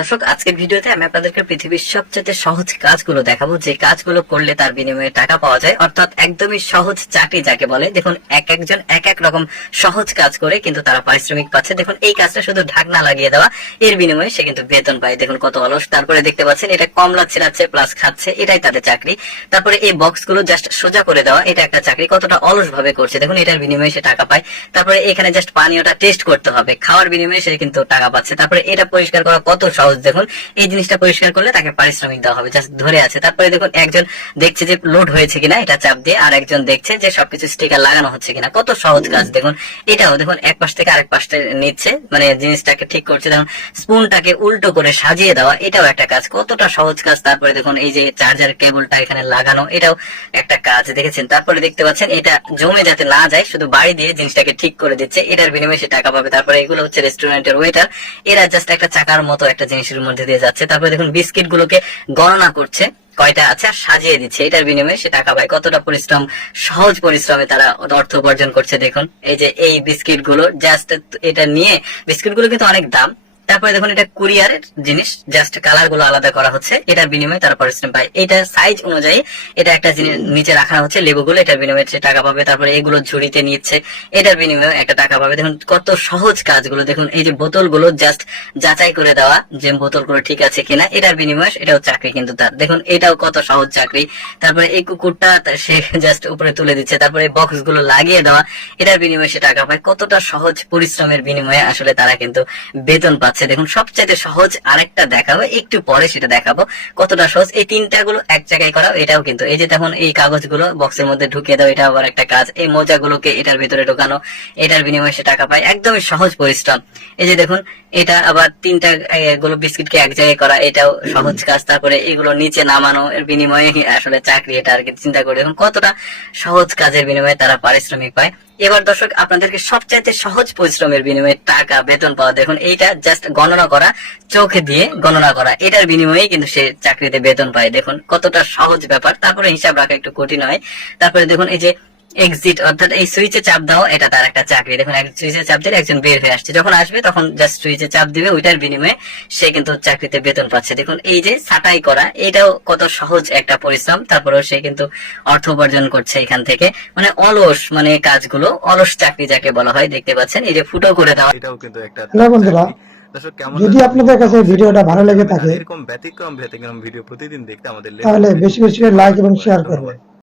দর্শক, আজকের ভিডিওতে আমি আপনাদেরকে পৃথিবীর সবচেয়ে সহজ কাজগুলো দেখাবো, যে কাজগুলো করলে তার বিনিময়ে টাকা পাওয়া যায়, অর্থাৎ একদমই সহজ চাকরি যাকে বলে। দেখুন, এক একজন এক এক রকম সহজ কাজ করে কিন্তু তারা পারিশ্রমিক পাচ্ছে। দেখুন, এই কাজটা শুধু ঢাকনা লাগিয়ে দেওয়া, এর বিনিময়ে সে কিন্তু বেতন পায়। দেখুন কত অলস। তারপরে দেখতে পাচ্ছেন এটা কমলা ছিড়াচ্ছে প্লাস খাচ্ছে, এটাই তাদের চাকরি। তারপরে এই বক্স গুলো জাস্ট সোজা করে দেওয়া, এটা একটা চাকরি। কতটা অলস ভাবে করছে দেখুন, এটার বিনিময়ে সে টাকা পায়। তারপরে এখানে জাস্ট পানীয়টা টেস্ট করতে হবে, খাওয়ার বিনিময়ে সে কিন্তু টাকা পাচ্ছে। তারপরে এটা পরিষ্কার করা কত সহজ দেখুন, এই জিনিসটা পরিষ্কার করলে তাকে পারিশ্রমিক দেওয়া হবে, জাস্ট ধরে আছে। তারপরে দেখুন, একজন দেখছে যে লোড হয়েছে কিনা এটা চাপ দিয়ে, আর একজন দেখছে যে সবকিছু স্টিকার লাগানো হচ্ছে কিনা। কত সহজ কাজ দেখুন। এটাও দেখুন, এক পাশ থেকে আরেক পাশে নিচ্ছে, মানে জিনিসটাকে ঠিক করছে। দেখুন, স্পুনটাকে উল্টো করে সাজিয়ে দেওয়া, এটাও একটা কাজ। কতটা সহজ কাজ। তারপরে দেখুন, এই যে চার্জার কেবলটা এখানে লাগানো, এটাও একটা কাজ, দেখেছেন। তারপরে দেখতে পাচ্ছেন এটা জমে যাতে না যায়, শুধু বাড়ি দিয়ে জিনিসটাকে ঠিক করে দিচ্ছে, এটার বিনিময়ে সে টাকা পাবে। তারপরে এগুলো হচ্ছে রেস্টুরেন্টের ওয়েটার, এরা জাস্ট একটা চাকার মতো একটা জিনিসের মধ্যে দিয়ে যাচ্ছে। তারপরে দেখুন, বিস্কিট গুলোকে গণনা করছে কয়টা আছে আর সাজিয়ে দিচ্ছে, এটার বিনিময়ে সে টাকা পায়। কতটা পরিশ্রম, সহজ পরিশ্রমে তারা অর্থ উপার্জন করছে দেখুন। এই যে এই বিস্কিট গুলো জাস্ট এটা নিয়ে, বিস্কিট গুলো কিন্তু অনেক দাম। তারপরে দেখুন, এটা কুরিয়ারের জিনিস, জাস্ট কালার গুলো আলাদা করা হচ্ছে, এটার বিনিময়ে তারা পরিশ্রম পায়। এটা সাইজ অনুযায়ী এটা একটা জিনিস নিচে রাখা হচ্ছে লেবুগুলো, এটার বিনিময়ে সে টাকা পাবে। তারপরে এগুলো ঝুড়িতে নিচ্ছে, এটার বিনিময়ে একটা টাকা পাবে। দেখুন কত সহজ কাজগুলো। দেখুন, এই যে বোতলগুলো জাস্ট যাচাই করে দেওয়া যে বোতলগুলো ঠিক আছে কিনা, এটার বিনিময়ে এটাও চাকরি কিন্তু তার। দেখুন, এটাও কত সহজ চাকরি। তারপরে এই কুকুরটা সে জাস্ট উপরে তুলে দিচ্ছে, তারপরে বক্স গুলো লাগিয়ে দেওয়া, এটার বিনিময়ে সে টাকা পায়। কতটা সহজ পরিশ্রমের বিনিময়ে আসলে তারা কিন্তু বেতন পাচ্ছে। দেখুন, সবচেয়ে সহজ আরেকটা দেখাবো একটু পরে, সেটা দেখাবো কতটা সহজ। এই তিনটা গুলো এক জায়গায় করা, এটাও কিন্তু। এই যে দেখুন, এই কাগজগুলো বক্সের মধ্যে ঢুকিয়ে দাও, এটা আবার একটা কাজ। এই মোজাগুলোকে এটার ভিতরে ঢোকানো, এটার বিনিময়ে সে টাকা পায়। একদমই সহজ পরিশ্রম। এই যে দেখুন, এটা আবার তিনটা গুলো বিস্কিটকে এক জায়গায় করা, এটাও সহজ কাজ। তারপরে এগুলো নিচে নামানো, এর বিনিময়ে আসলে চাকরি এটা। আর কি চিন্তা করে দেখুন কতটা সহজ কাজের বিনিময়ে তারা পারিশ্রমিক পায়। এবার দর্শক, আপনাদেরকে সবচাইতে সহজ পরিশ্রমের বিনিময়ে টাকা বেতন পাওয়া। দেখুন, এইটা জাস্ট গণনা করা, চোখ দিয়ে গণনা করা, এটার বিনিময়ে কিন্তু সে চাকরিতে বেতন পায়। দেখুন কতটা সহজ ব্যাপার। তারপরে হিসাব রাখা একটু কঠিন হয়। তারপরে দেখুন, এই যে এক্সিট, অর্থাৎ এই সুইচে চাপ দাও, এটা তার একটা চাকরি। দেখুন, এক সুইচে চাপ দিলে একজন বের হয়ে আসছে, যখন আসবে তখন জাস্ট সুইচে চাপ দিবে, ওইটার বিনিময়ে সে কিন্তু চাকরিতে বেতন পাচ্ছে। দেখুন, এই যে ছাঁটাই করা, এটাও কত সহজ একটা পরিশ্রম। তারপরেও সে কিন্তু অর্থ উপার্জন করছে এখান থেকে। মানে অলস, মানে কাজগুলো অলস চাকরি যাকে বলা হয়। দেখতে পাচ্ছেন, এই যে ফুটো করে দেওয়া, এটাও কিন্তু একটা হ্যালো বন্ধুরা, দর্শক কেমন যদি আপনাদের কাছে ভিডিওটা ভালো লেগে থাকে এরকম ব্যতিক্রম ভিডিও প্রতিদিন দেখতে আমাদের তাহলে বেশি বেশি করে লাইক এবং শেয়ার করবেন।